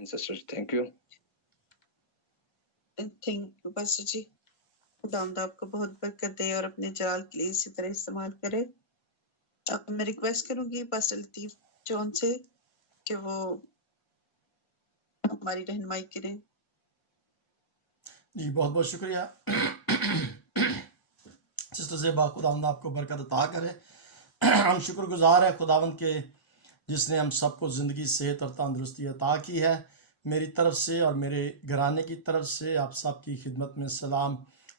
Sister thank you. Pastor جی خداوند آپ کو بہت برکت دے اور اپنے جلال کے لیے اسی طرح استعمال کرے. اب میں ریکویسٹ کروں گی پاسٹر لطیف جون سے کہ وہ ہماری رہنمائی کریں. جی بہت بہت شکریہ سسٹر زیبا. خداوند آپ کو برکت عطا کرے. ہم شکر گزار ہیں خداوند کے جس نے ہم سب کو زندگی صحت اور تندرستی عطا کی ہے. میری طرف سے اور میرے گھرانے کی طرف سے آپ سب کی خدمت میں سلام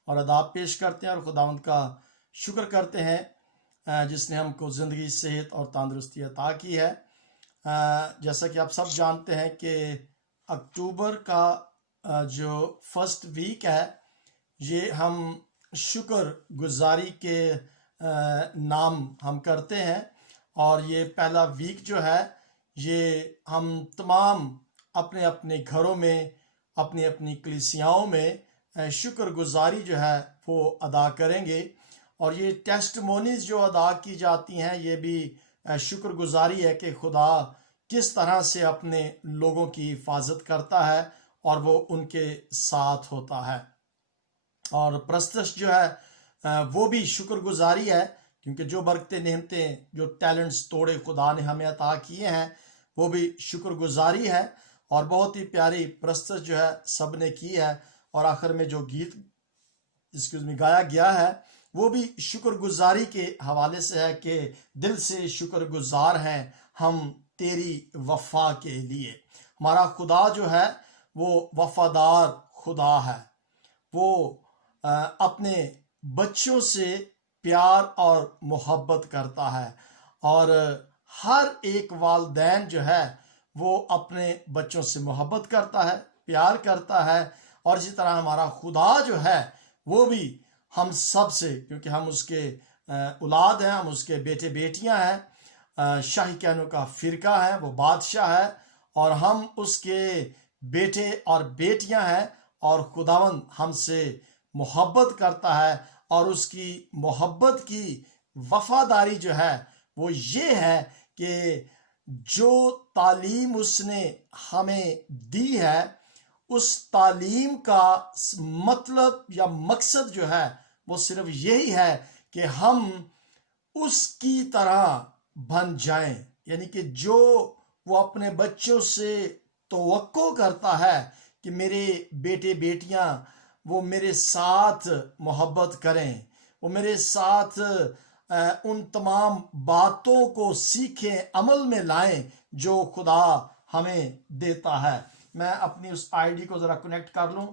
اور آداب پیش کرتے ہیں اور خداوند کا شکر کرتے ہیں جس نے ہم کو زندگی صحت اور تندرستی عطا کی ہے. جیسا کہ آپ سب جانتے ہیں کہ اکتوبر کا جو فرسٹ ویک ہے یہ ہم شکر گزاری کے نام ہم کرتے ہیں. اور یہ پہلا ویک جو ہے یہ ہم تمام اپنے اپنے گھروں میں اپنی اپنی کلیسیاؤں میں شکر گزاری جو ہے وہ ادا کریں گے. اور یہ ٹیسٹمونیز جو ادا کی جاتی ہیں یہ بھی شکر گزاری ہے کہ خدا کس طرح سے اپنے لوگوں کی حفاظت کرتا ہے اور وہ ان کے ساتھ ہوتا ہے. اور پرستش جو ہے وہ بھی شکر گزاری ہے کیونکہ جو برکتیں نعمتیں جو ٹیلنٹس توڑے خدا نے ہمیں عطا کیے ہیں وہ بھی شکر گزاری ہے. اور بہت ہی پیاری پرستش جو ہے سب نے کی ہے. اور آخر میں جو گیت گایا گیا ہے وہ بھی شکر گزاری کے حوالے سے ہے کہ دل سے شکر گزار ہیں ہم تیری وفا کے لیے. ہمارا خدا جو ہے وہ وفادار خدا ہے. وہ اپنے بچوں سے پیار اور محبت کرتا ہے. اور ہر ایک والدین جو ہے وہ اپنے بچوں سے محبت کرتا ہے پیار کرتا ہے. اور اسی طرح ہمارا خدا جو ہے وہ بھی ہم سب سے کیونکہ ہم اس کے اولاد ہیں ہم اس کے بیٹے بیٹیاں ہیں شاہی کہنوں کا فرقہ ہے وہ بادشاہ ہے اور ہم اس کے بیٹے اور بیٹیاں ہیں. اور خداوند ہم سے محبت کرتا ہے اور اس کی محبت کی وفاداری جو ہے وہ یہ ہے کہ جو تعلیم اس نے ہمیں دی ہے اس تعلیم کا مطلب یا مقصد جو ہے وہ صرف یہی ہے کہ ہم اس کی طرح بن جائیں. یعنی کہ جو وہ اپنے بچوں سے توقع کرتا ہے کہ میرے بیٹے بیٹیاں وہ میرے ساتھ محبت کریں وہ میرے ساتھ ان تمام باتوں کو سیکھیں عمل میں لائیں جو خدا ہمیں دیتا ہے. میں اپنی اس آئی ڈی کو ذرا کنیکٹ کر لوں.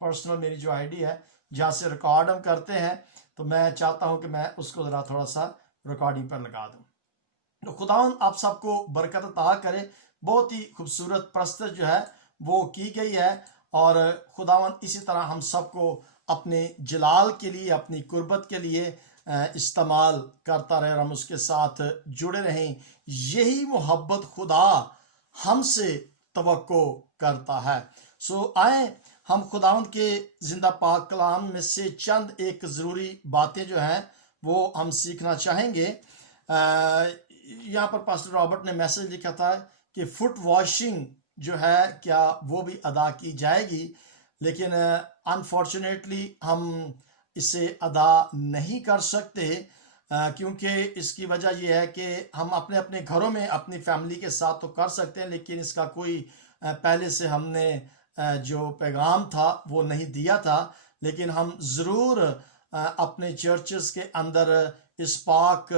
پرسنل میری جو آئی ڈی ہے جہاں سے ریکارڈ ہم کرتے ہیں تو میں چاہتا ہوں کہ میں اس کو ذرا تھوڑا سا ریکارڈنگ پر لگا دوں. تو خداوند آپ سب کو برکت عطا کرے. بہت ہی خوبصورت پرستش جو ہے وہ کی گئی ہے اور خداوند اسی طرح ہم سب کو اپنے جلال کے لیے اپنی قربت کے لیے استعمال کرتا رہے اور ہم اس کے ساتھ جڑے رہیں. یہی محبت خدا ہم سے توقع کرتا ہے. آئیں ہم خداوند کے زندہ پاک کلام میں سے چند ایک ضروری باتیں جو ہیں وہ ہم سیکھنا چاہیں گے. یہاں پر پاسٹر رابرٹ نے میسج لکھا تھا کہ فٹ واشنگ جو ہے کیا وہ بھی ادا کی جائے گی لیکن انفارچونیٹلی ہم اسے ادا نہیں کر سکتے کیونکہ اس کی وجہ یہ ہے کہ ہم اپنے اپنے گھروں میں اپنی فیملی کے ساتھ تو کر سکتے ہیں لیکن اس کا کوئی پہلے سے ہم نے جو پیغام تھا وہ نہیں دیا تھا. لیکن ہم ضرور اپنے چرچز کے اندر اس پاک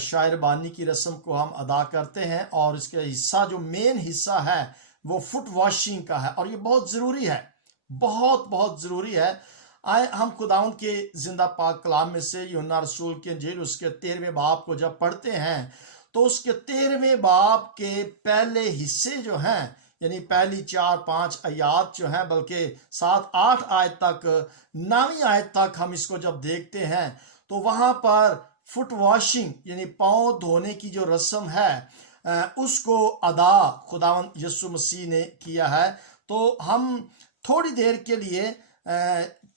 شاعر بانی کی رسم کو ہم ادا کرتے ہیں اور اس کا حصہ جو مین حصہ ہے وہ فٹ واشنگ کا ہے اور یہ بہت ضروری ہے بہت بہت ضروری ہے. آئے ہم خداوند کے زندہ پاک کلام میں سے یوحنا رسول کی انجیل اس کے 13ویں باب کو جب پڑھتے ہیں تو اس کے 13ویں باب کے پہلے حصے جو ہیں یعنی پہلی 4-5 آیات جو ہیں بلکہ 7-8 آیت تک 9ویں آیت تک ہم اس کو جب دیکھتے ہیں تو وہاں پر فٹ واشنگ یعنی پاؤں دھونے کی جو رسم ہے اس کو ادا خداوند یسوع مسیح نے کیا ہے. تو ہم تھوڑی دیر کے لیے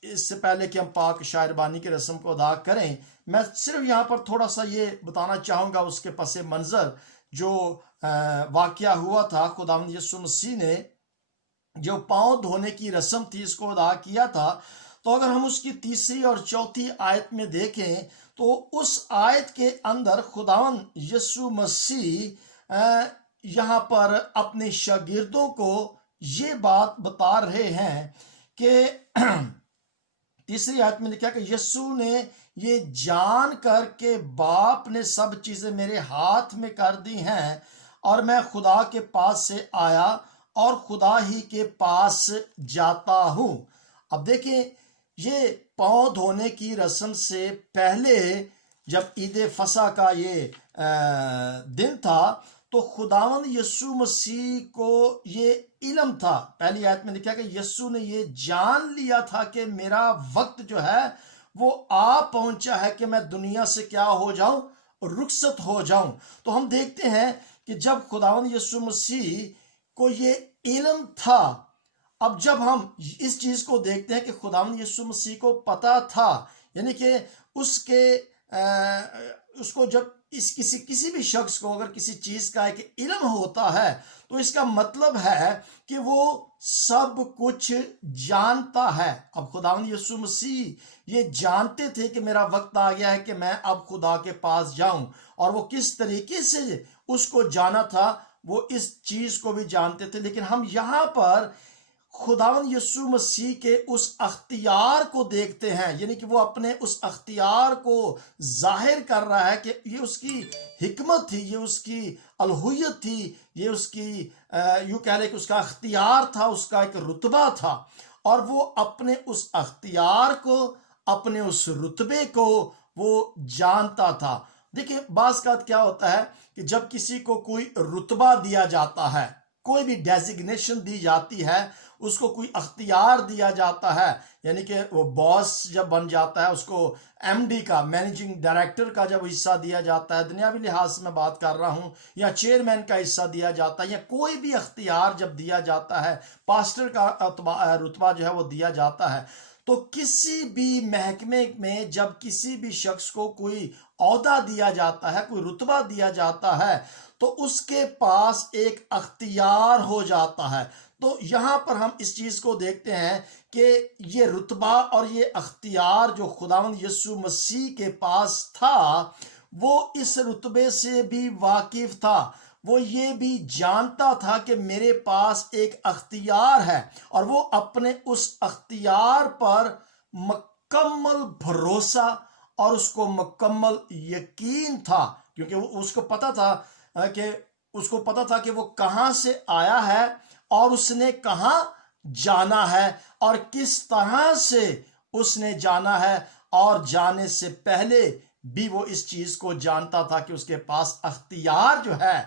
اس سے پہلے کہ ہم پاک شاعر بانی کی رسم کو ادا کریں میں صرف یہاں پر تھوڑا سا یہ بتانا چاہوں گا اس کے پس منظر جو واقعہ ہوا تھا، خداوند یسوع مسیح نے جو پاؤں دھونے کی رسم تھی اس کو ادا کیا تھا، تو اگر ہم اس کی تیسری اور چوتھی آیت میں دیکھیں تو اس آیت کے اندر خداوند یسوع مسیح یہاں پر اپنے شاگردوں کو یہ بات بتا رہے ہیں کہ تیسری آیت میں لکھا کہ یسوع نے یہ جان کر کہ باپ نے سب چیزیں میرے ہاتھ میں کر دی ہیں اور میں خدا کے پاس سے آیا اور خدا ہی کے پاس جاتا ہوں. اب دیکھیں، یہ پاؤں دھونے کی رسم سے پہلے جب عید فصح کا یہ دن تھا تو خداوند یسوع مسیح کو یہ علم تھا. پہلی آیت میں لکھا کہ یسوع نے یہ جان لیا تھا کہ میرا وقت جو ہے وہ آ پہنچا ہے کہ میں دنیا سے کیا ہو جاؤں، رخصت ہو جاؤں. تو ہم دیکھتے ہیں کہ جب خداوند یسوع مسیح کو یہ علم تھا، اب جب ہم اس چیز کو دیکھتے ہیں کہ خداوند یسوع مسیح کو پتا تھا، یعنی کہ اس کو جب کسی بھی شخص کو اگر کسی چیز کا ایک علم ہوتا ہے تو اس کا مطلب ہے کہ وہ سب کچھ جانتا ہے. اب خداوند یسوع مسیح یہ جانتے تھے کہ میرا وقت آ گیا ہے کہ میں اب خدا کے پاس جاؤں، اور وہ کس طریقے سے اس کو جانا تھا وہ اس چیز کو بھی جانتے تھے. لیکن ہم یہاں پر خداوند یسوع مسیح کے اس اختیار کو دیکھتے ہیں، یعنی کہ وہ اپنے اس اختیار کو ظاہر کر رہا ہے کہ یہ اس کی حکمت تھی، یہ اس کی الوہیت تھی، یہ اس کی یوں کہہ لیں کہ اس کا اختیار تھا، اس کا ایک رتبہ تھا، اور وہ اپنے اس اختیار کو، اپنے اس رتبے کو وہ جانتا تھا. دیکھیں، بعض کا کیا ہوتا ہے کہ جب کسی کو کوئی رتبہ دیا جاتا ہے، کوئی بھی ڈیزگنیشن دی جاتی ہے، اس کو کوئی اختیار دیا جاتا ہے، یعنی کہ وہ باس جب بن جاتا ہے، اس کو ایم ڈی کا، مینیجنگ ڈائریکٹر کا جب حصہ دیا جاتا ہے، دنیاوی لحاظ سے میں بات کر رہا ہوں، یا چیئرمین کا حصہ دیا جاتا ہے، یا کوئی بھی اختیار جب دیا جاتا ہے، پاسٹر کا رتبہ جو ہے وہ دیا جاتا ہے، تو کسی بھی محکمے میں جب کسی بھی شخص کو کوئی عہدہ دیا جاتا ہے، کوئی رتبہ دیا جاتا ہے، تو اس کے پاس ایک اختیار ہو جاتا ہے. تو یہاں پر ہم اس چیز کو دیکھتے ہیں کہ یہ رتبہ اور یہ اختیار جو خداوند یسوع مسیح کے پاس تھا، وہ اس رتبے سے بھی واقف تھا. وہ یہ بھی جانتا تھا کہ میرے پاس ایک اختیار ہے، اور وہ اپنے اس اختیار پر مکمل بھروسہ اور اس کو مکمل یقین تھا، کیونکہ اس کو پتا تھا کہ وہ کہاں سے آیا ہے اور اس نے کہاں جانا ہے اور کس طرح سے اس نے جانا ہے، اور جانے سے پہلے بھی وہ اس چیز کو جانتا تھا کہ اس کے پاس اختیار جو ہے،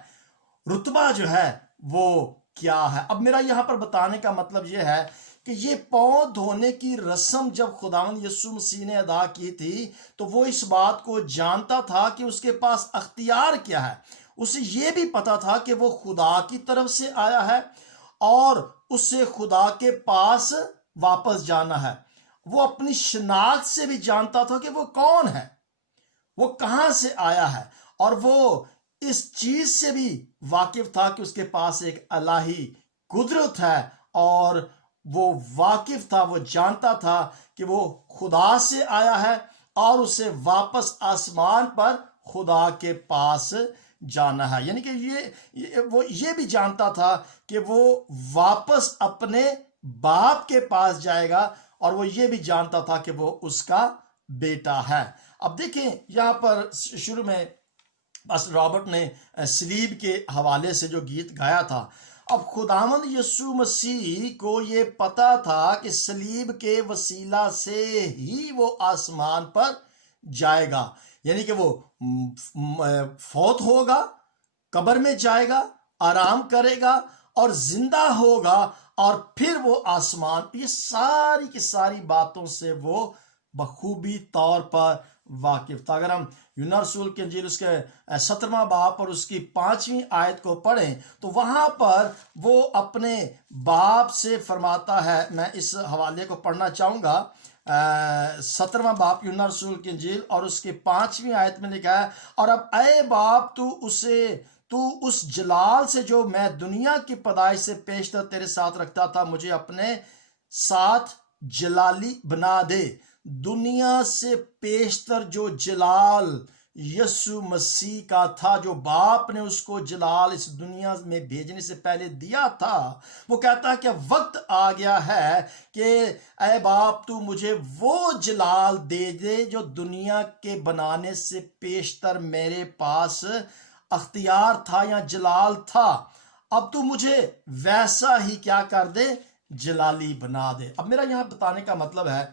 رتبہ جو ہے وہ کیا ہے. اب میرا یہاں پر بتانے کا مطلب یہ ہے کہ یہ پاؤں دھونے کی رسم جب خداوند یسوع مسیح نے ادا کی تھی تو وہ اس بات کو جانتا تھا کہ اس کے پاس اختیار کیا ہے. اسے یہ بھی پتا تھا کہ وہ خدا کی طرف سے آیا ہے اور اسے خدا کے پاس واپس جانا ہے. وہ اپنی شناخت سے بھی جانتا تھا کہ وہ کون ہے، وہ کہاں سے آیا ہے، اور وہ اس چیز سے بھی واقف تھا کہ اس کے پاس ایک الہی قدرت ہے، اور وہ واقف تھا، وہ جانتا تھا کہ وہ خدا سے آیا ہے اور اسے واپس آسمان پر خدا کے پاس جانا ہے. یعنی کہ وہ یہ بھی جانتا تھا کہ وہ واپس اپنے باپ کے پاس جائے گا، اور وہ یہ بھی جانتا تھا کہ وہ اس کا بیٹا ہے. اب دیکھیں یہاں پر شروع میں پاسٹر رابرٹ نے صلیب کے حوالے سے جو گیت گایا تھا، اب خداوند یسوع مسیح کو یہ پتا تھا کہ صلیب کے وسیلہ سے ہی وہ آسمان پر جائے گا، یعنی کہ وہ فوت ہوگا، قبر میں جائے گا، آرام کرے گا اور زندہ ہوگا، اور پھر وہ آسمان. یہ ساری کی ساری باتوں سے وہ بخوبی طور پر واقف تھا. اگر ہم یوحنا رسول کی انجیل اس کے 17واں باب اور اس کی 5ویں آیت کو پڑھیں تو وہاں پر وہ اپنے باپ سے فرماتا ہے، میں اس حوالے کو پڑھنا چاہوں گا. 17واں باب یوحنا رسول کی انجیل اور اس کی 5ویں آیت میں لکھا ہے، اور اب اے باپ تو اسے تو اس جلال سے جو میں دنیا کی پیدائش سے پیشتر تیرے ساتھ رکھتا تھا مجھے اپنے ساتھ جلالی بنا دے۔ دنیا سے پیشتر جو جلال یسوع مسیح کا تھا، جو باپ نے اس کو جلال اس دنیا میں بھیجنے سے پہلے دیا تھا، وہ کہتا ہے کہ وقت آ گیا ہے کہ اے باپ تو مجھے وہ جلال دے دے جو دنیا کے بنانے سے پیشتر میرے پاس اختیار تھا یا جلال تھا۔ اب تو مجھے ویسا ہی کیا کر دے، جلالی بنا دے۔ اب میرا یہاں بتانے کا مطلب ہے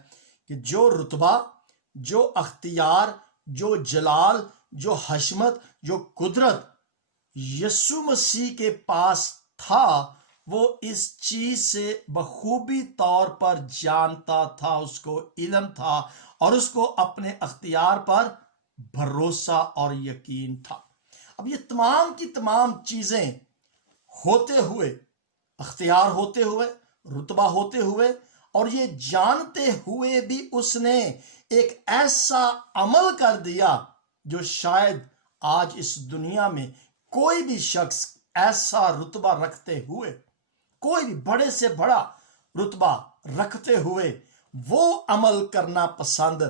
کہ جو رتبہ، جو اختیار، جو جلال، جو حشمت، جو قدرت یسوع مسیح کے پاس تھا، وہ اس چیز سے بخوبی طور پر جانتا تھا، اس کو علم تھا اور اس کو اپنے اختیار پر بھروسہ اور یقین تھا۔ اب یہ تمام کی تمام چیزیں ہوتے ہوئے، اختیار ہوتے ہوئے، رتبہ ہوتے ہوئے اور یہ جانتے ہوئے بھی اس نے ایک ایسا عمل کر دیا جو شاید آج اس دنیا میں کوئی بھی شخص ایسا رتبہ رکھتے ہوئے، کوئی بھی بڑے سے بڑا رتبہ رکھتے ہوئے وہ عمل کرنا پسند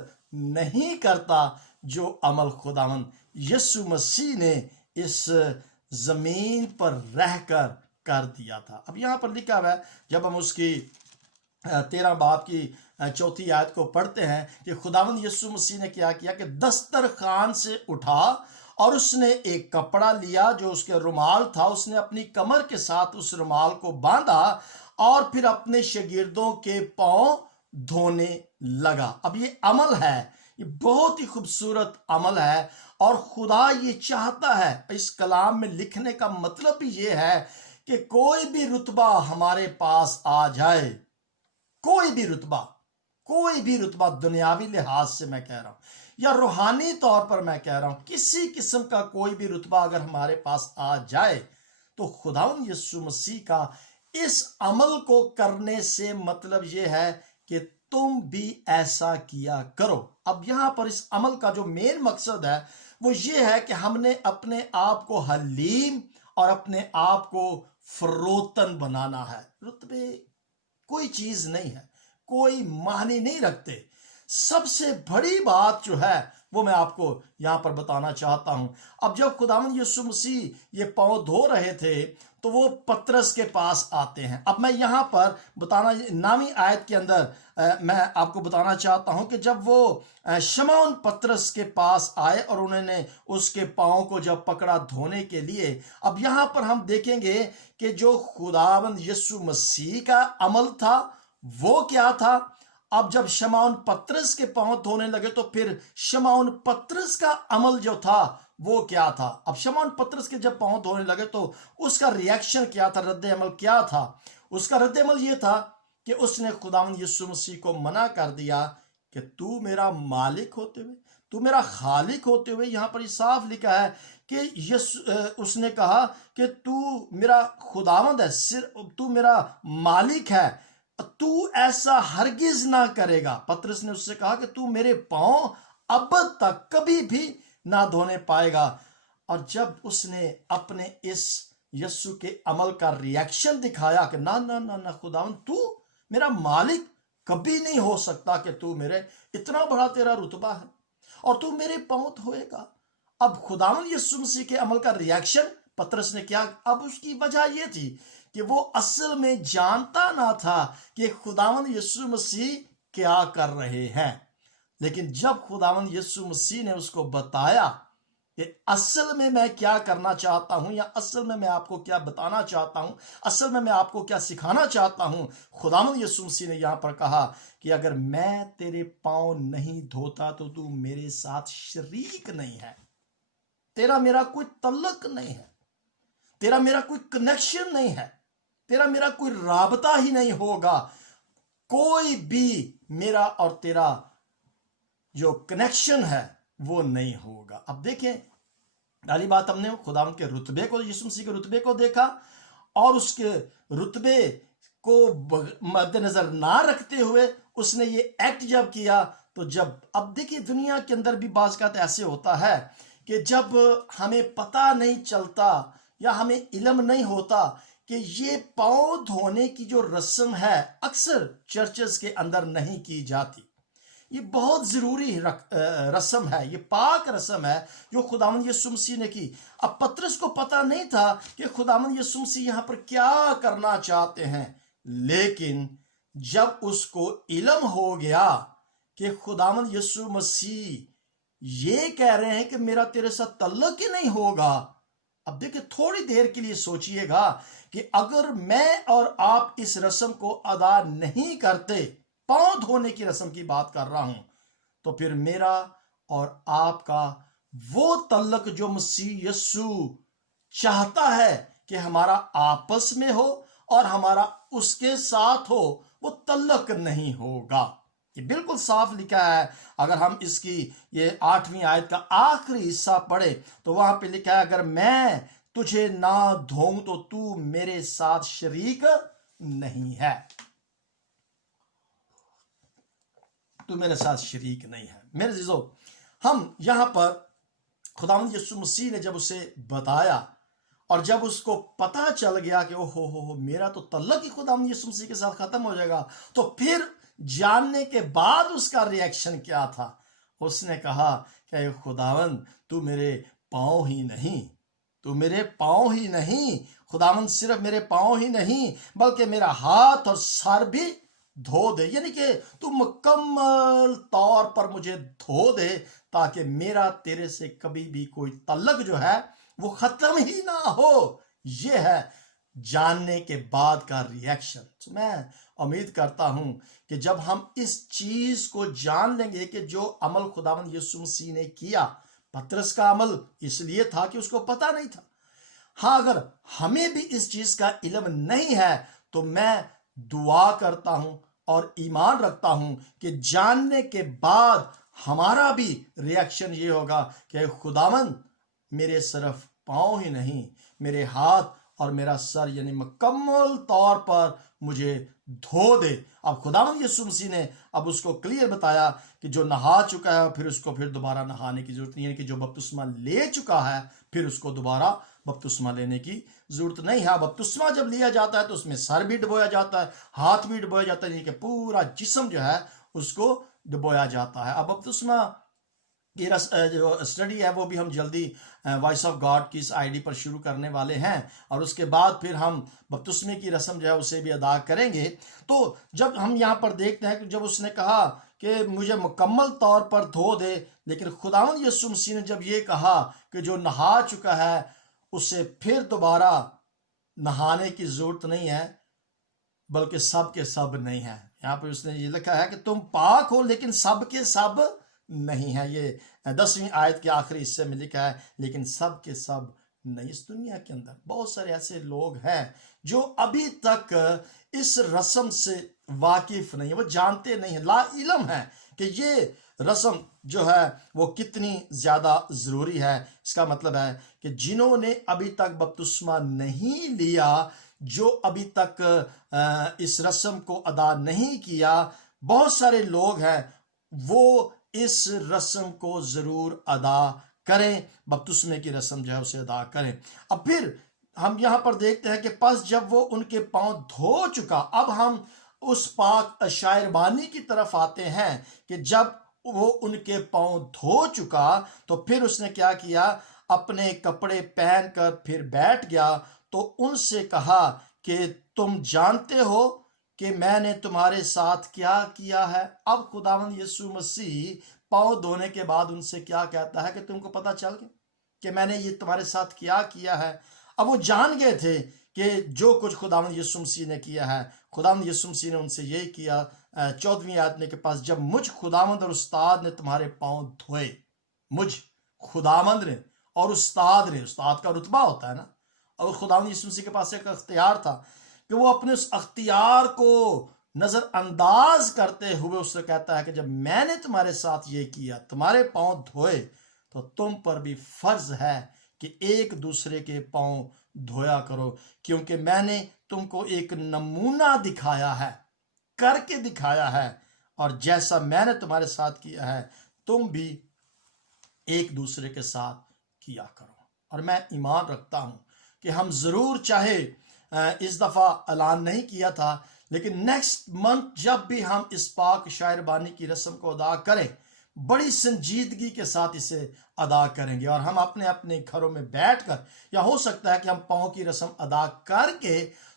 نہیں کرتا جو عمل خداوند یسوع مسیح نے اس زمین پر رہ کر دیا تھا۔ اب یہاں پر لکھا ہوا ہے، جب ہم اس کی 13 باب کی 4 آیت کو پڑھتے ہیں کہ خداوند یسوع مسیح نے کیا کیا کہ دسترخوان سے اٹھا اور اس نے ایک کپڑا لیا جو اس کے رومال تھا، اس نے اپنی کمر کے ساتھ اس رومال کو باندھا اور پھر اپنے شاگردوں کے پاؤں دھونے لگا۔ اب یہ عمل ہے، یہ بہت ہی خوبصورت عمل ہے اور خدا یہ چاہتا ہے، اس کلام میں لکھنے کا مطلب بھی یہ ہے کہ کوئی بھی رتبہ ہمارے پاس آ جائے، کوئی بھی رتبہ دنیاوی لحاظ سے میں کہہ رہا ہوں یا روحانی طور پر میں کہہ رہا ہوں، کسی قسم کا کوئی بھی رتبہ اگر ہمارے پاس آ جائے تو خداوند یسوع مسیح کا اس عمل کو کرنے سے مطلب یہ ہے کہ تم بھی ایسا کیا کرو۔ اب یہاں پر اس عمل کا جو مین مقصد ہے وہ یہ ہے کہ ہم نے اپنے آپ کو حلیم اور اپنے آپ کو فروتن بنانا ہے۔ رتبے کوئی چیز نہیں ہے، کوئی معنی نہیں رکھتے۔ سب سے بڑی بات جو ہے وہ میں آپ کو یہاں پر بتانا چاہتا ہوں۔ اب جب خداوند یسوع مسیح یہ پاؤں دھو رہے تھے تو وہ پترس کے پاس آتے ہیں۔ اب میں یہاں پر بتانا، 9ویں آیت کے اندر میں آپ کو بتانا چاہتا ہوں کہ جب وہ شمعون پترس کے پاس آئے اور انہوں نے اس کے پاؤں کو جب پکڑا دھونے کے لیے، اب یہاں پر ہم دیکھیں گے کہ جو خداوند یسوع مسیح کا عمل تھا وہ کیا تھا۔ اب جب شمعون پترس کے پاؤں دھونے لگے تو پھر شمعون پترس کا عمل جو تھا وہ کیا تھا۔ اب شمعون پترس کے جب پاؤں دھونے لگے تو اس کا ریاکشن کیا تھا، رد عمل کیا تھا؟ اس کا رد عمل یہ تھا کہ اس نے خداوند یسوع مسیح کو منع کر دیا کہ تو میرا مالک ہوتے ہوئے، تو میرا خالق ہوتے ہوئے، یہاں پر یہ صاف لکھا ہے کہ اس نے کہا کہ تو میرا خداوند ہے، تو میرا مالک ہے، تو ایسا ہرگز نہ کرے گا۔ پترس نے اس سے کہا کہ تو میرے پاؤں ابد تک کبھی بھی نہ دھونے پائے گا۔ اور جب اس نے اپنے اس یسوع کے عمل کا ریاکشن دکھایا کہ نہ نہ نہ نہ خداوند تو میرا مالک کبھی نہیں ہو سکتا کہ تو میرے، اتنا بڑا تیرا رتبہ ہے اور تو میرے پاؤں دھوئے گا۔ اب خداوند یسوع مسیح کے عمل کا ریاکشن پترس نے کیا؟ اب اس کی وجہ یہ تھی کہ وہ اصل میں جانتا نہ تھا کہ خداوند یسوع مسیح کیا کر رہے ہیں، لیکن جب خداوند یسوع مسیح نے اس کو بتایا کہ اصل میں کیا کرنا چاہتا ہوں یا اصل میں آپ کو کیا بتانا چاہتا ہوں، اصل میں آپ کو کیا سکھانا چاہتا ہوں، خداوند یسوع مسیح نے یہاں پر کہا کہ اگر میں تیرے پاؤں نہیں دھوتا تو تو میرے ساتھ شریک نہیں ہے، تیرا میرا کوئی تعلق نہیں ہے، تیرا میرا کوئی کنیکشن نہیں ہے، تیرا میرا کوئی رابطہ ہی نہیں ہوگا، کوئی بھی میرا اور تیرا جو کنیکشن ہے وہ نہیں ہوگا۔ اب دیکھیں، پہلی بات ہم نے خداوند کے رتبے کو، یسوع مسیح کے رتبے کو دیکھا اور اس کے رتبے کو مد نظر نہ رکھتے ہوئے اس نے یہ ایکٹ جب کیا تو اب دیکھیں دنیا کے اندر بھی بعض اوقات ایسے ہوتا ہے کہ جب ہمیں پتہ نہیں چلتا یا ہمیں علم نہیں ہوتا کہ یہ پاؤں دھونے کی جو رسم ہے اکثر چرچز کے اندر نہیں کی جاتی. یہ بہت ضروری رسم ہے، یہ پاک رسم ہے جو خداوند یسوع مسیح نے کی. اب پطرس کو پتہ نہیں تھا کہ خداوند یسوع مسیح یہاں پر کیا کرنا چاہتے ہیں، لیکن جب اس کو علم ہو گیا کہ خداوند یسوع مسیح یہ کہہ رہے ہیں کہ میرا تیرے ساتھ تعلق ہی نہیں ہوگا. اب دیکھیں تھوڑی دیر کے لیے سوچئے گا کہ اگر میں اور آپ اس رسم کو ادا نہیں کرتے، پاؤں دھونے کی رسم کی بات کر رہا ہوں، تو پھر میرا اور آپ کا وہ تعلق جو مسیح یسوع چاہتا ہے کہ ہمارا آپس میں ہو اور ہمارا اس کے ساتھ ہو، وہ تعلق نہیں ہوگا. یہ بالکل صاف لکھا ہے. اگر ہم اس کی یہ 8ویں آیت کا آخری حصہ پڑھے تو وہاں پہ لکھا ہے اگر میں تجھے نہ دھوؤں تو تو میرے ساتھ شریک نہیں ہے. تو میرے ساتھ شریک نہیں ہے. میرے عزیزو، ہم یہاں پر خداوند یسوع مسیح نے جب اسے بتایا اور جب اس کو پتہ چل گیا کہ اوہ میرا تو تعلق ہی خداوند یسوع مسیح کے ساتھ ختم ہو جائے گا، تو پھر جاننے کے بعد اس کا ریئیکشن کیا تھا؟ اس نے کہا کہ اے خداوند تو میرے پاؤں ہی نہیں، تو میرے پاؤں ہی نہیں، خداوند صرف میرے پاؤں ہی نہیں بلکہ میرا ہاتھ اور سر بھی دھو دے، یعنی کہ تو مکمل طور پر مجھے دھو دے تاکہ میرا تیرے سے کبھی بھی کوئی تعلق جو ہے وہ ختم ہی نہ ہو. یہ ہے جاننے کے بعد کا ریئیکشن. میں امید کرتا ہوں کہ جب ہم اس چیز کو جان لیں گے کہ جو عمل خداوند یسوع مسیح نے کیا، پطرس کا عمل اس لیے تھا کہ اس کو پتہ نہیں تھا. ہاں اگر ہمیں بھی اس چیز کا علم نہیں ہے تو میں دعا کرتا ہوں اور ایمان رکھتا ہوں کہ جاننے کے بعد ہمارا بھی ریئیکشن یہ ہوگا کہ خداوند میرے صرف پاؤں ہی نہیں، میرے ہاتھ اور میرا سر یعنی مکمل طور پر مجھے دھو دے. اب خداوند یسوع مسیح نے اب اس کو کلیئر بتایا کہ جو نہا چکا ہے پھر اس کو پھر دوبارہ نہانے کی ضرورت نہیں ہے، کہ جو بپتسمہ لے چکا ہے پھر اس کو دوبارہ بپتسمہ لینے کی ضرورت نہیں ہے. بپتسمہ جب لیا جاتا ہے تو اس میں سر بھی ڈبویا جاتا ہے، ہاتھ بھی ڈبویا جاتا ہے، یعنی کہ پورا جسم جو ہے اس کو ڈبویا جاتا ہے. اب بپتسمہ کی جو اسٹڈی ہے وہ بھی ہم جلدی وائس آف گاڈ کی اس آئی ڈی پر شروع کرنے والے ہیں، اور اس کے بعد پھر ہم بپتسمے کی رسم جو ہے اسے بھی ادا کریں گے. تو جب ہم یہاں پر دیکھتے ہیں کہ جب اس نے کہا کہ مجھے مکمل طور پر دھو دے، لیکن خداوند یسوع مسیح نے جب یہ کہا کہ جو نہا چکا ہے اسے پھر دوبارہ نہانے کی ضرورت نہیں ہے بلکہ سب کے سب نہیں ہے. یہاں پر اس نے یہ لکھا ہے کہ تم پاک ہو لیکن سب کے سب نہیں ہے. یہ 10ویں آیت کے آخری حصے میں لکھا ہے لیکن سب کے سب نہیں. اس دنیا کے اندر بہت سارے ایسے لوگ ہیں جو ابھی تک اس رسم سے واقف نہیں ہیں، وہ جانتے نہیں ہیں، لا علم ہے کہ یہ رسم جو ہے وہ کتنی زیادہ ضروری ہے. اس کا مطلب ہے کہ جنہوں نے ابھی تک بپتسمہ نہیں لیا، جو ابھی تک اس رسم کو ادا نہیں کیا، بہت سارے لوگ ہیں وہ اس رسم کو ضرور ادا کریں، بپتسمے کی رسم جو ہے اسے ادا کریں. اب پھر ہم یہاں پر دیکھتے ہیں کہ پس جب وہ ان کے پاؤں دھو چکا، اب ہم اس پاک شاعربانی کی طرف آتے ہیں کہ جب وہ ان کے پاؤں دھو چکا تو پھر اس نے کیا کیا، اپنے کپڑے پہن کر پھر بیٹھ گیا تو ان سے کہا کہ تم جانتے ہو کہ میں نے تمہارے ساتھ کیا کیا ہے. اب خداوند یسوع مسیح پاؤں دھونے کے بعد ان سے کیا کہتا ہے کہ تم کو پتہ چل گیا کہ میں نے یہ تمہارے ساتھ کیا کیا ہے. اب وہ جان گئے تھے کہ جو کچھ خداوند یسوع مسیح نے کیا ہے. خداوند یسوع مسیح نے ان سے یہ کیا 14ویں آیت میں کہ پاس جب مجھ خداوند اور استاد نے تمہارے پاؤں دھوئے، مجھ خداوند نے اور استاد نے، استاد کا رتبہ ہوتا ہے نا، اور خداوند یسوع مسیح کے پاس ایک اختیار تھا کہ وہ اپنے اس اختیار کو نظر انداز کرتے ہوئے اس سے کہتا ہے کہ جب میں نے تمہارے ساتھ یہ کیا، تمہارے پاؤں دھوئے، تو تم پر بھی فرض ہے کہ ایک دوسرے کے پاؤں دھویا کرو، کیونکہ میں نے تم کو ایک نمونہ دکھایا ہے، کر کے دکھایا ہے، اور جیسا میں نے تمہارے ساتھ کیا ہے تم بھی ایک دوسرے کے ساتھ کیا کرو. اور میں ایمان رکھتا ہوں کہ ہم ضرور چاہے اس دفعہ اعلان نہیں کیا تھا لیکن نیکسٹ منتھ جب بھی ہم اس پاک شاعر بانی کی رسم کو ادا کریں بڑی سنجیدگی کے ساتھ اسے ادا کریں گے اور ہم اپنے اپنے گھروں میں بیٹھ کر یا ہو سکتا ہے کہ ہم پاؤں کی رسم ادا کر کے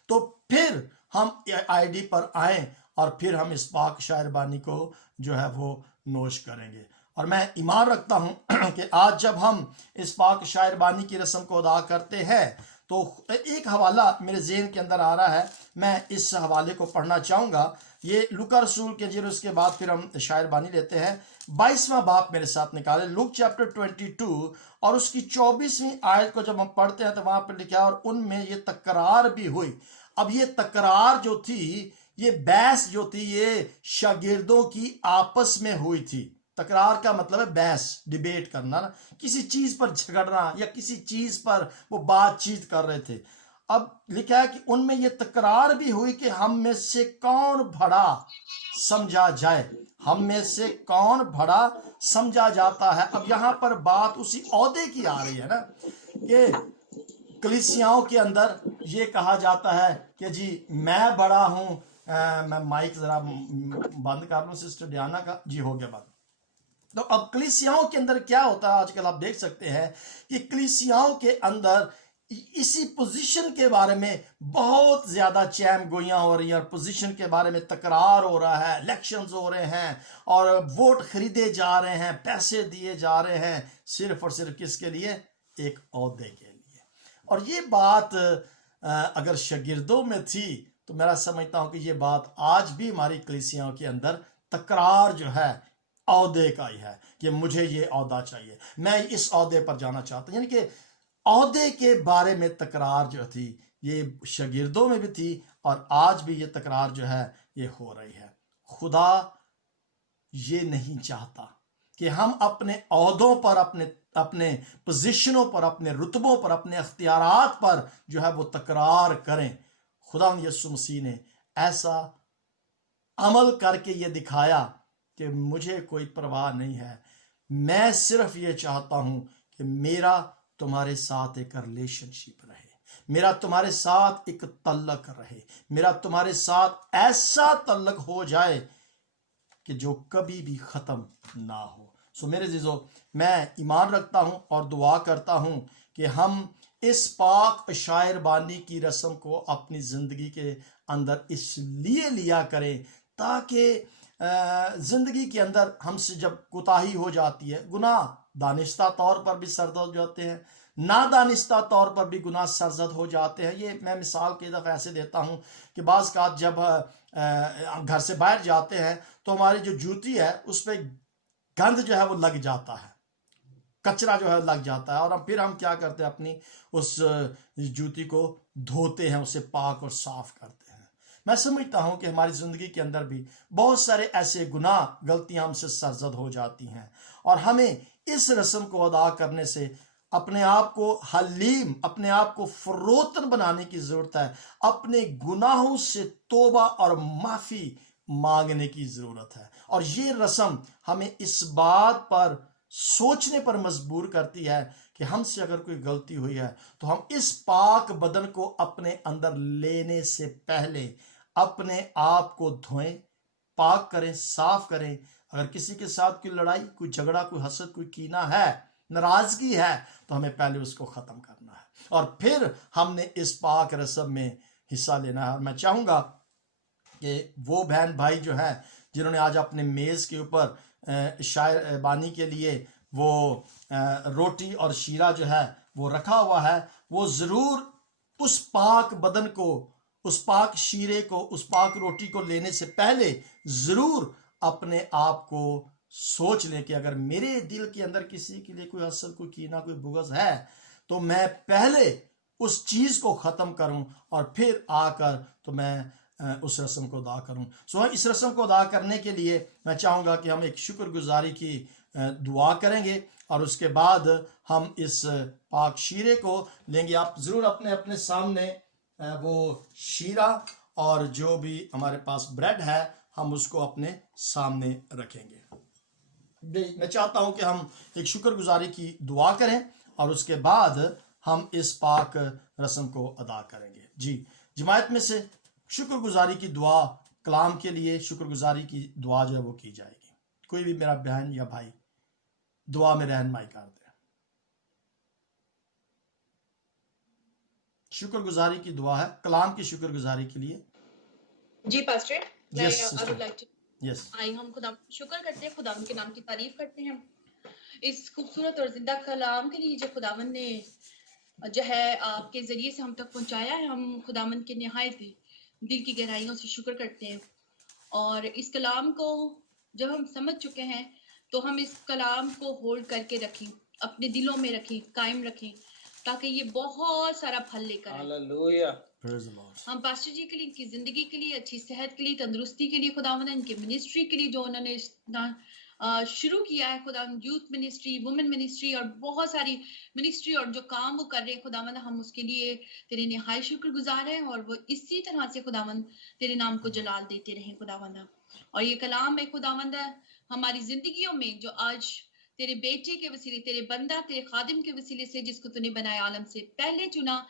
تو پھر ہم آئی ڈی پر آئیں اور پھر ہم اس پاک شاعر بانی کو جو ہے وہ نوش کریں گے. اور میں ایمان رکھتا ہوں کہ آج جب ہم اس پاک شاعر بانی کی رسم کو ادا کرتے ہیں تو ایک حوالہ میرے ذہن کے اندر آ رہا ہے, میں اس حوالے کو پڑھنا چاہوں گا. یہ لوکا رسول کے جی, اس کے بعد پھر ہم شاعر بانی لیتے ہیں. 22واں باب میرے ساتھ نکالے, لوک چیپٹر 22 اور اس کی 24ویں آیت کو جب ہم پڑھتے ہیں تو وہاں پر لکھا ہے اور ان میں یہ تکرار بھی ہوئی. اب یہ تکرار جو تھی, یہ بحث جو تھی, یہ شاگردوں کی آپس میں ہوئی تھی. تکرار کا مطلب ہے بحث, ڈیبیٹ کرنا, کسی چیز پر جھگڑنا یا کسی چیز پر وہ بات چیت کر رہے تھے. اب لکھا ہے کہ ان میں یہ تکرار بھی ہوئی کہ ہم میں سے کون بڑا سمجھا جائے, ہم میں سے کون بڑا سمجھا جاتا ہے. اب یہاں پر بات اسی عہدے کی آ رہی ہے نا کہ کلیسیاؤں کے اندر یہ کہا جاتا ہے کہ جی میں بڑا ہوں. میں مائک ذرا بند کر لوں سسٹر ڈیانا کا, جی ہو گیا بند. تو اب کلیسیاؤں کے اندر کیا ہوتا ہے آج کل آپ دیکھ سکتے ہیں کہ کلیسیاؤں کے اندر اسی پوزیشن کے بارے میں بہت زیادہ چیم گوئیاں ہو رہی ہیں اور پوزیشن کے بارے میں تکرار ہو رہا ہے, الیکشنز ہو رہے ہیں اور ووٹ خریدے جا رہے ہیں, پیسے دیے جا رہے ہیں صرف اور صرف کس کے لیے, ایک عہدے کے لیے. اور یہ بات اگر شاگردوں میں تھی تو میرا سمجھتا ہوں کہ یہ بات آج بھی ہماری کلیسیاؤں کے اندر تکرار جو ہے عہدے کا ہی ہے کہ مجھے یہ عہدہ چاہیے, میں اس عہدے پر جانا چاہتا ہوں. یعنی کہ عہدے کے بارے میں تکرار جو تھی یہ شاگردوں میں بھی تھی اور آج بھی یہ تکرار جو ہے یہ ہو رہی ہے. خدا یہ نہیں چاہتا کہ ہم اپنے عہدوں پر, اپنے پوزیشنوں پر, اپنے رتبوں پر, اپنے اختیارات پر جو ہے وہ تکرار کریں. خدا یسوع مسیح نے ایسا عمل کر کے یہ دکھایا کہ مجھے کوئی پرواہ نہیں ہے, میں صرف یہ چاہتا ہوں کہ میرا تمہارے ساتھ ایک ریلیشن شپ رہے, میرا تمہارے ساتھ ایک تعلق رہے, میرا تمہارے ساتھ ایسا تعلق ہو جائے کہ جو کبھی بھی ختم نہ ہو. سو میرے عزیزو, میں ایمان رکھتا ہوں اور دعا کرتا ہوں کہ ہم اس پاک شاعر بانی کی رسم کو اپنی زندگی کے اندر اس لیے لیا کریں تاکہ زندگی کے اندر ہم سے جب کوتاہی ہو جاتی ہے, گناہ دانستہ طور پر بھی سرزد ہو جاتے ہیں, نادانستہ طور پر بھی گناہ سرزد ہو جاتے ہیں. یہ میں مثال کے دفعہ ایسے دیتا ہوں کہ بعض اوقات جب گھر سے باہر جاتے ہیں تو ہماری جو جوتی ہے اس پہ گند جو ہے وہ لگ جاتا ہے, کچرا جو ہے لگ جاتا ہے, اور پھر ہم کیا کرتے ہیں, اپنی اس جوتی کو دھوتے ہیں, اسے پاک اور صاف کرتے ہیں. میں سمجھتا ہوں کہ ہماری زندگی کے اندر بھی بہت سارے ایسے گناہ غلطیاں ہم سے سرزد ہو جاتی ہیں اور ہمیں اس رسم کو ادا کرنے سے اپنے آپ کو حلیم, اپنے آپ کو فروتن بنانے کی ضرورت ہے. اپنے گناہوں سے توبہ اور معافی مانگنے کی ضرورت ہے. اور یہ رسم ہمیں اس بات پر سوچنے پر مجبور کرتی ہے کہ ہم سے اگر کوئی غلطی ہوئی ہے تو ہم اس پاک بدن کو اپنے اندر لینے سے پہلے اپنے آپ کو دھوئیں, پاک کریں, صاف کریں. اگر کسی کے ساتھ کوئی لڑائی, کوئی جھگڑا, کوئی حسد, کوئی کینہ ہے, ناراضگی ہے, تو ہمیں پہلے اس کو ختم کرنا ہے اور پھر ہم نے اس پاک رسم میں حصہ لینا ہے. اور میں چاہوں گا کہ وہ بہن بھائی جو ہیں جنہوں نے آج اپنے میز کے اوپر شاعر بانی کے لیے وہ روٹی اور شیرہ جو ہے وہ رکھا ہوا ہے, وہ ضرور اس پاک بدن کو, اس پاک شیرے کو, اس پاک روٹی کو لینے سے پہلے ضرور اپنے آپ کو سوچ لیں کہ اگر میرے دل کے اندر کسی کے لیے کوئی حسد, کوئی کینہ, کوئی بغض ہے تو میں پہلے اس چیز کو ختم کروں اور پھر آ کر تو میں اس رسم کو ادا کروں. سو اس رسم کو ادا کرنے کے لیے میں چاہوں گا کہ ہم ایک شکر گزاری کی دعا کریں گے اور اس کے بعد ہم اس پاک شیرے کو لیں گے. آپ ضرور اپنے اپنے سامنے وہ شیرہ اور جو بھی ہمارے پاس بریڈ ہے ہم اس کو اپنے سامنے رکھیں گے. میں چاہتا ہوں کہ ہم ایک شکر گزاری کی دعا کریں اور اس کے بعد ہم اس پاک رسم کو ادا کریں گے. جی جماعت میں سے شکر گزاری کی دعا کلام کے لیے شکر گزاری کی دعا جو ہے وہ کی جائے گی. کوئی بھی میرا بہن یا بھائی دعا میں رہنمائی کر دے. شکر گزاری کی دعا ہے کلام کی شکر گزاری کے لیے. جی پاسٹر میں یس سسٹر یس. آئی ہم خدا شکر کرتے ہیں، خداوند کے نام کی تعریف کرتے ہیں اس خوبصورت اور زندہ کلام کے لیے جو خداوند نے جو ہے آپ کے ذریعے سے ہم تک پہنچایا ہے. ہم خداوند کے نہایت دل کی گہرائیوں سے شکر کرتے ہیں، اور اس کلام کو جب ہم سمجھ چکے ہیں تو ہم اس کلام کو ہولڈ کر کے رکھیں، اپنے دلوں میں رکھیں، قائم رکھیں، تاکہ یہ بہت سارا پھل لے کر آئے. ہاللویا. Praise the Lord. ہم پاسٹر جی کے لیے، ان کی زندگی کے لیے، اچھی صحت کے لیے، تندرستی کے لیے خداوند، ان کی منسٹری کے لیے جو انہوں نے شروع کیا ہے خداوند، یوتھ منسٹری، وومن منسٹری اور بہت ساری منسٹری اور جو کام وہ کر رہے ہیں خداوند، ہم اس کے لیے تیرے نہایت شکر گزار ہیں، اور وہ اسی طرح سے خداوند تیرے نام کو جلال دیتے رہیں خداوند. اور یہ کلام ہے خداوند ہماری زندگیوں میں جو آج تیرے بیٹے کے وسیلے، تیرے بندہ، تیرے خادم کے وسیلے سے جس کو تو نے بنایا عالم سے پہلے چنا،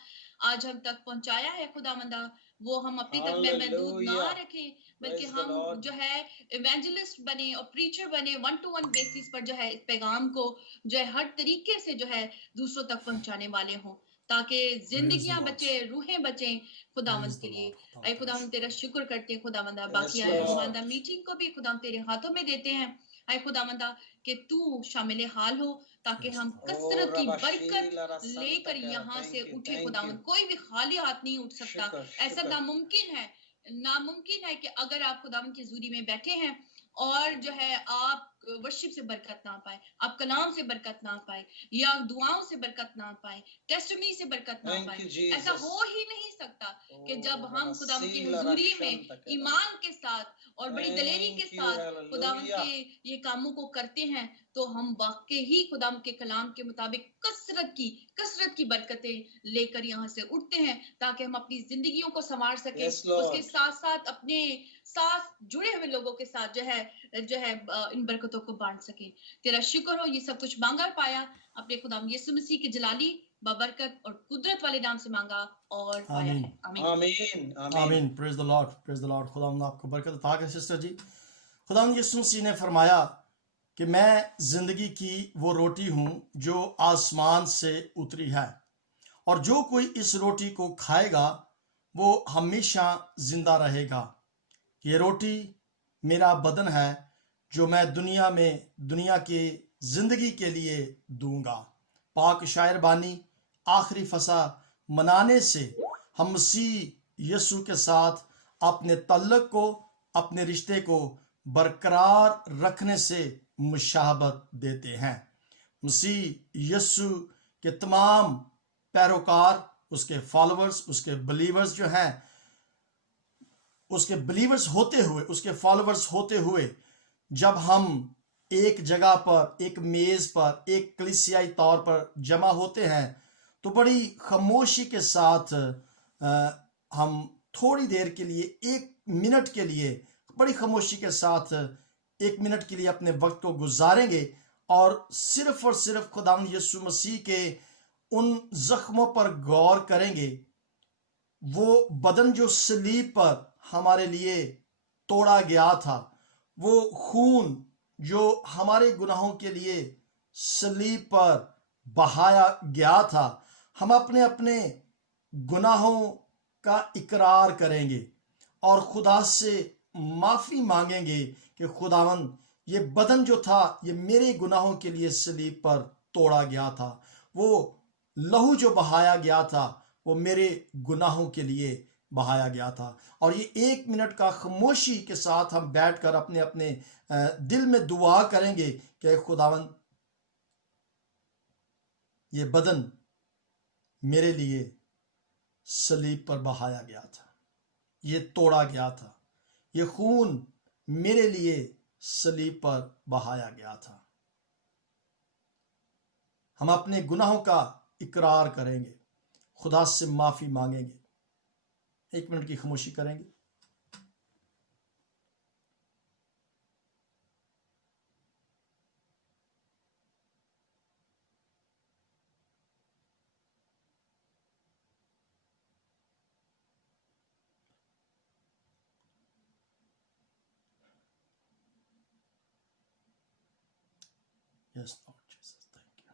آج ہم تک پہنچایا ہے خداوندہ، وہ ہم اپنے تک میں محدود نہ Hallelujah. رکھیں، بلکہ Praise the ہم Lord. جو ہے ایونجلسٹ بنے اور پریچر بنے، 1-to-1 بیسس پر جو ہے اس پیغام کو جو ہے ہر طریقے سے جو ہے دوسروں تک پہنچانے والے ہوں، تاکہ زندگیاں Lord. بچیں، روحیں بچیں خداوند Praise کے the لیے. Lord. خدا اے کا خداوند تیرا شکر. شکر کرتے ہیں خداوندہ. Yes, باقی Lord. ماندہ میٹنگ کو بھی خداوند تیرے ہاتھوں میں دیتے ہیں اے خداوندہ، کہ تو شامل حال ہو، تاکہ Yes, ہم Lord. کثرت کی برکت Rabashila لے کر Rasantaka. یہاں سے Thank you. اٹھے Thank خداوند. you. کوئی بھی خالی ہاتھ نہیں اٹھ سکتا، شکر ایسا شکر. ناممکن ہے. ناممکن ہے کہ اگر آپ خداوند کی حضوری میں بیٹھے ہیں اور جو ہے آپ ورشپ سے برکت نہ پائے، آپ کلام سے برکت نہ پائے، یا دعاؤں سے برکت نہ پائے، ٹیسٹمی سے برکت نہ Thank پائے. you, ایسا Jesus. ہو ہی نہیں سکتا کہ Oh, جب ہم خداوند کی Rabashila حضوری میں Rasantaka. ایمان کے ساتھ اور بڑی دلیری کے Thank you. ساتھ خداوند Hallelujah. کے یہ کاموں کو کرتے ہیں، تو ہم واقعی ہی خداوند کے کلام کے مطابق کثرت کی برکتیں لے کر یہاں سے اٹھتے ہیں، تاکہ ہم اپنی زندگیوں کو سنوار سکیں. Yes, اس کے Lord. ساتھ ساتھ اپنے ساتھ جڑے ہوئے لوگوں کے ساتھ جو ہے ان برکتوں کو بانٹ سکیں. تیرا شکر ہو، یہ سب کچھ مانگا اور پایا اپنے خداوند یسوع مسیح کے جلالی بابرکت اور قدرت والے نام سے مانگا اور پایا آمین. ہے. آمین. آمین. آمین. آمین. پریز the Lord. Praise the Lord. خداوند آپ کو برکت عطا کرے سسٹر جی. خداوند یسوع مسیح نے فرمایا کہ میں زندگی کی وہ روٹی ہوں جو آسمان سے اتری ہے، اور جو کوئی اس روٹی کو کھائے گا وہ ہمیشہ زندہ رہے گا. یہ روٹی میرا بدن ہے جو میں دنیا کے زندگی کے لیے دوں گا. پاک شاعر بانی آخری فصح منانے سے ہم مسیح یسوع کے ساتھ اپنے تعلق کو، اپنے رشتے کو برقرار رکھنے سے مشابہت دیتے ہیں. مسیح یسوع کے تمام پیروکار، اس کے فالوورز، اس کے بلیورز جو ہیں، اس کے بلیورز ہوتے ہوئے، اس کے فالوورز ہوتے ہوئے، جب ہم ایک جگہ پر، ایک میز پر، ایک کلیسیائی طور پر جمع ہوتے ہیں تو بڑی خاموشی کے ساتھ ہم تھوڑی دیر کے لیے، 1 منٹ کے لیے، بڑی خاموشی کے ساتھ 1 منٹ کے لیے اپنے وقت کو گزاریں گے، اور صرف خداوند یسوع مسیح کے ان زخموں پر غور کریں گے. وہ بدن جو صلیب پر ہمارے لیے توڑا گیا تھا، وہ خون جو ہمارے گناہوں کے لیے صلیب پر بہایا گیا تھا، ہم اپنے اپنے گناہوں کا اقرار کریں گے اور خدا سے معافی مانگیں گے کہ خداوند یہ بدن جو تھا یہ میرے گناہوں کے لیے صلیب پر توڑا گیا تھا، وہ لہو جو بہایا گیا تھا وہ میرے گناہوں کے لیے بہایا گیا تھا. اور یہ 1 منٹ کا خاموشی کے ساتھ ہم بیٹھ کر اپنے اپنے دل میں دعا کریں گے کہ خداوند یہ بدن میرے لیے صلیب پر بہایا گیا تھا، یہ توڑا گیا تھا، یہ خون میرے لیے صلیب پر بہایا گیا تھا. ہم اپنے گناہوں کا اقرار کریں گے، خدا سے معافی مانگیں گے. 1 منٹ کی خاموشی کریں گے. Yes, Lord Jesus. Thank you.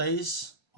23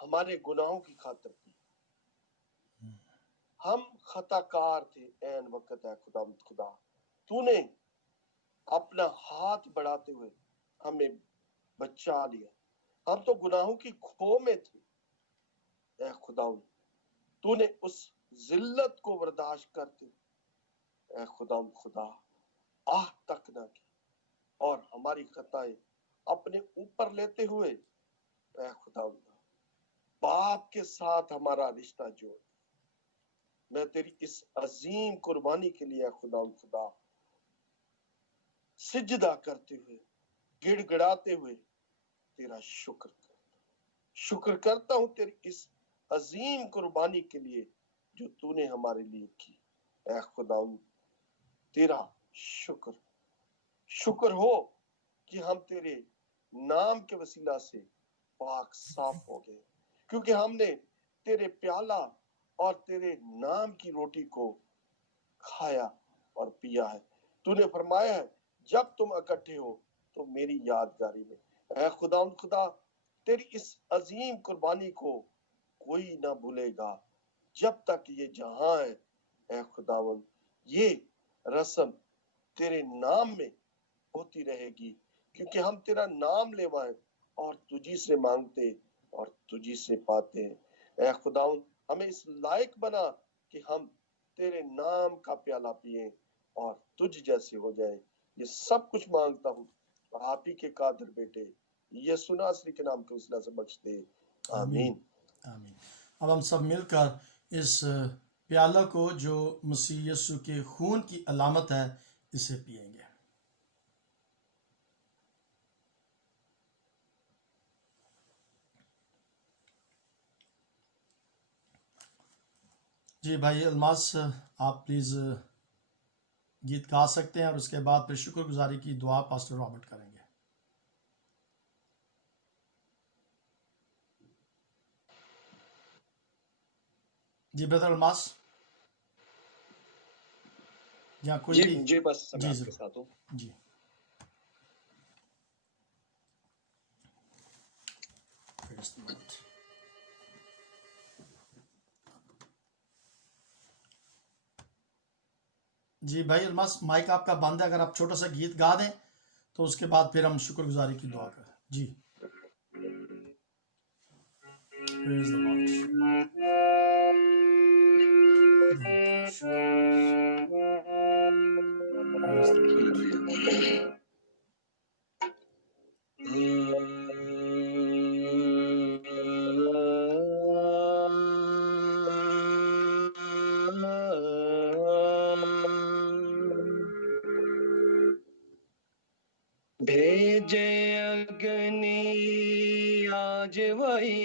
ہمارے گناہوں کی خاطر بھی. ہم خطا کار تھے این وقت ہے خدا تو نے اپنا ہاتھ بڑھاتے ہوئے ہمیں بچا لیا. ہم تو گناہوں کی کھو میں تھے اے خدا تو نے اس ذلت کو برداشت کرتے اے خدا آہ تک نہ کی اور ہماری خطائیں اپنے اوپر لیتے ہوئے اے خدا باپ کے ساتھ ہمارا رشتہ جوڑ. میں تیری اس عظیم قربانی کے لیے خدا سجدہ کرتے ہوئے گڑ گڑاتے ہوئے تیرا شکر کرتا ہوں تیری اس عظیم قربانی کے لیے جو تو نے ہمارے لیے کی. اے خدا تیرا شکر ہو کہ ہم تیرے نام کے وسیلہ سے پاک صاف ہو گئے کیونکہ ہم نے تیرے پیالہ اور تیرے نام کی روٹی کو کھایا اور پیا ہے. تو نے فرمایا ہے جب تم اکٹھے ہو تو میری یادگاری میں. اے خدا تیری اس عظیم قربانی کو کوئی نہ بھولے گا جب تک یہ جہاں ہے. اے خداوند یہ رسم تیرے نام میں ہوتی رہے گی کیونکہ ہم تیرا نام لیوائیں اور تجھی سے مانگتے اور تجھی سے پاتے ہیں. اے خداوند ہمیں اس لائق بنا کہ ہم تیرے نام کا پیالہ پیئیں اور تجھ جیسے ہو جائیں. یہ سب کچھ مانگتا ہوں اور آپ ہی کے قادر بیٹے یسوع ناصری کے نام کے وسیلہ سے بخش دے. آمین. آمین. اب ہم سب مل کر اس پیالہ کو جو مسیح یسوع کے خون کی علامت ہے اسے پیئیں گے. جی بھائی الماس آپ پلیز گیت گا سکتے ہیں اور اس کے بعد پھر شکر گزاری کی دعا پاسٹر رابرٹ کریں گے. جی بردر الماس یا کوئی بھی جی بس میں آپ کے ضرور ساتھ ہوں. جی جی بھائی الماس مائک آپ کا بند ہے اگر آپ چھوٹا سا گیت گا دیں تو اس کے بعد پھر ہم شکر گزاری کی دعا کریں. جی Praise the Lord. Praise the Lord. بھیجے اگنی آج وہی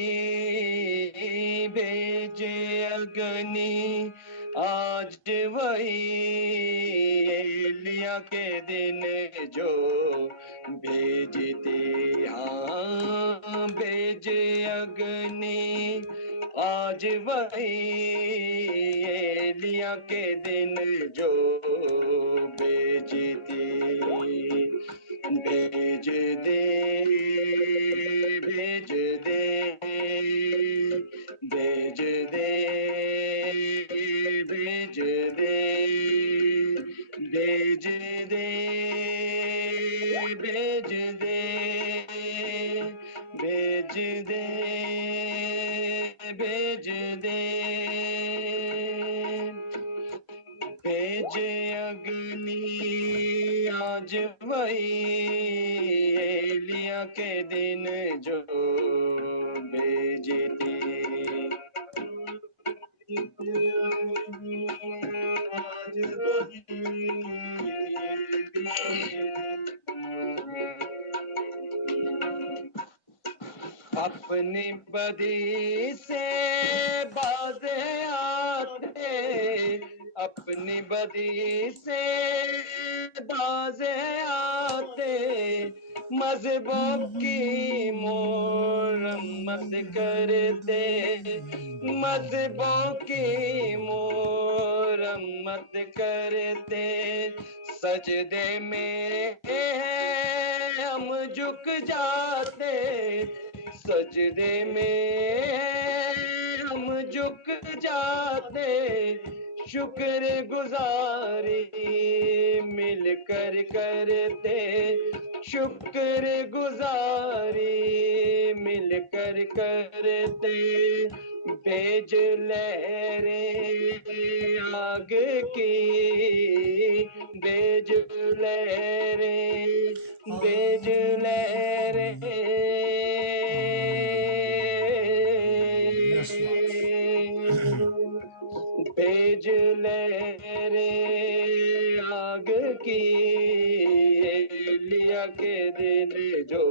بھیجے اگنی آج وہی ایلیا کے دن جو بھیجتے ہاں بھیجے اگنی آج وہی ایلیا کے دن جو بھیجتے بھیج دے بھیج دے بھیج دے بھیج دے بھیج دے بھیج دے بھیج دے بھیج دے بھیجے اگنی آج وہی ایلیا کے دن جو بھیجتے آج وہی اپنی بدی سے باز آتے اپنی بدی سے باز آتے مذہبوں کی مرمت کرتے مذہبوں کی مرمت کرتے سجدے میں ہم جھک جاتے سجدے میں ہم جھک جاتے شکر گزاری مل کر کرتے شکر گزاری مل کر کرتے بھیج لہریں آگ کی بھیج لہریں بھیج لہریں بھیج لہریں آگ کی لیا کے دن جو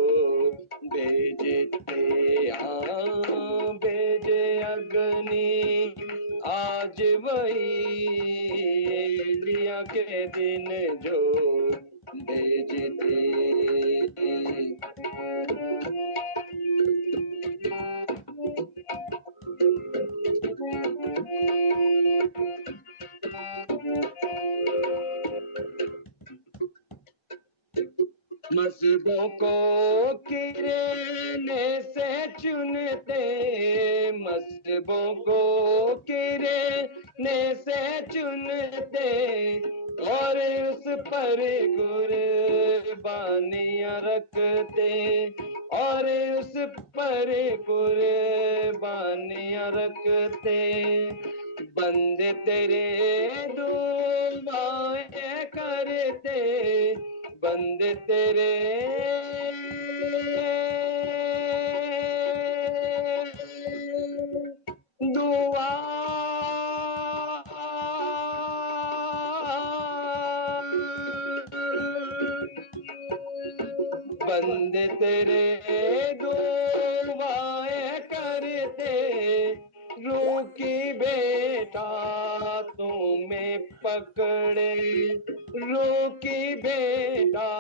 بھیجتے بھیجے اگنی آج وہی لیا کے دن جو بھیجتے مذہبوں کو کرنے سے چنتے مذہبوں کو کرنے سے چنتے اور اس پر قربانیاں رکھتے اور اس پر قربانیاں رکھتے بندے تیرے دعائیں کرتے بندے تیرے دعا بندے تیرے دعائیں کرتے روح کی بیٹا تمہیں پکڑے روح کی بیٹا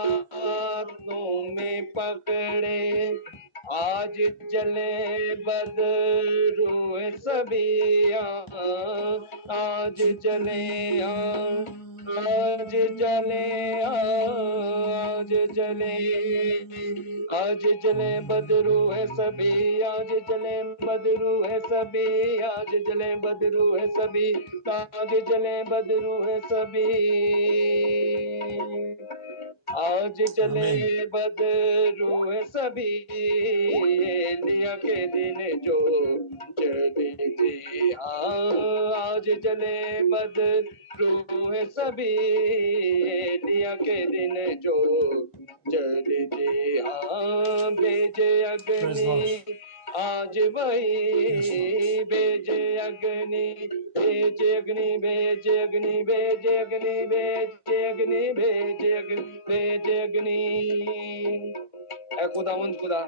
تمہیں پکڑے آج جلے بدرو سبیاں آج جلے آج جلے آج جلے آج جلے بدرو ہے سبھی آج جلے بدرو ہے سبھی آج جلے بدرو ہے سبھی آج جلے بدرو ہے سبھی آج جلے بدرو ہے سبھی لیا کے دن جو جلے تھی آج جلے بدرو ہے سبھی لیا کے دن جو جلے تھی بھیجے اگنی آج وہی بھیجے اگنی بھیجے اگنی بھیجے اگنی بھیجے اگنی بھیجے اگنی بھیجے اگنی بھیجے اگنی اے خداوند خدا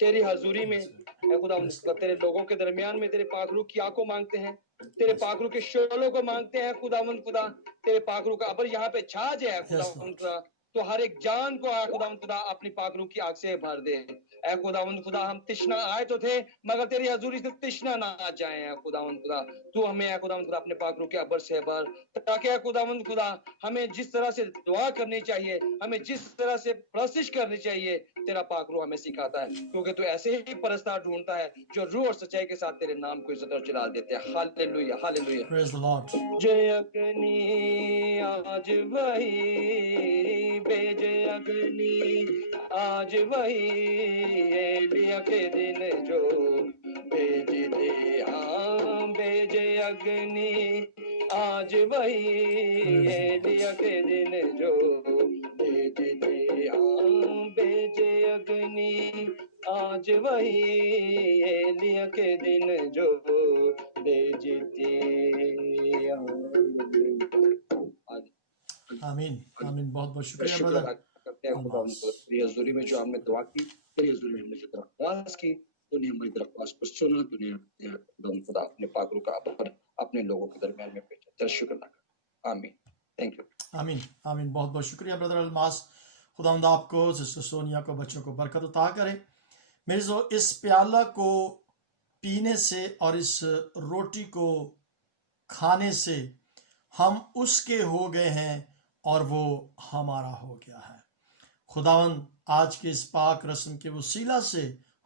تیری حضوری میں اے خداوند خدا تیرے لوگوں کے درمیان میں تیرے پاک روح کی آنکھ کو مانگتے ہیں تیرے پاک روح کے شعلوں کو مانگتے ہیں خداوند خدا تیرے پاک روح کا ابر یہاں پہ چھا جائے خداوند خدا تو ہر ایک جان کو اے خداوند خدا اپنی پاک روح کی آنکھ سے بھر دے اے خداوند خدا ہم تشنا آئے تو تھے مگر تیری حضوری سے تشنا نہ آ جائیں اے خداوند خدا تو ہمیں اے خداوند خدا اپنے پاک روح کے ابر سے بھر تاکہ اے خداوند خدا ہمیں جس طرح سے دعا کرنی چاہیے ہمیں جس طرح سے پرستش کرنی چاہیے تیرا پاک روح ہمیں سکھاتا ہے کیونکہ تو ایسے ہی پرستار ڈھونڈتا ہے جو روح اور سچائی کے ساتھ تیرے نام کو عزت اور جلال دیتے ہیں ہاللیلویا ہاللیلویا Praise the Lord. جے اگنی آج وہی بھیجے اگنی آج وہی ایلیا کے دن جو بھیجتے بھیجے اگنی آج وہی ایلیا کے دن جو بھیجتے بھیجے اگنی آج وہی ایلیا کے دن جو بھیجتے آمین آمین بہت بہت شکریہ شکر برادر ادا کرتے ہیں خدا ان کو تیری حضوری میں جو ہم نے دعا کی تیری حضوری میں ہم نے جو درخواست کی تو نے ہماری درخواست کو سنا تو نے خدا ان خدا اپنے پاک روح کا ابر اپنے لوگوں کے درمیان میں بھیجا تیرا شکر ادا کر آمین تھینک یو آمین آمین بہت بہت شکریہ برادر الماس خداوند آپ کو سسٹر سونیا کو بچوں کو برکت عطا کرے میرے جو اس پیالہ کو پینے سے اور اس روٹی کو کھانے سے ہم اس کے ہو گئے ہیں اور وہ ہمارا ہو گیا ہے خداوند آج کے اس پاک رسم کے وسیلہ سے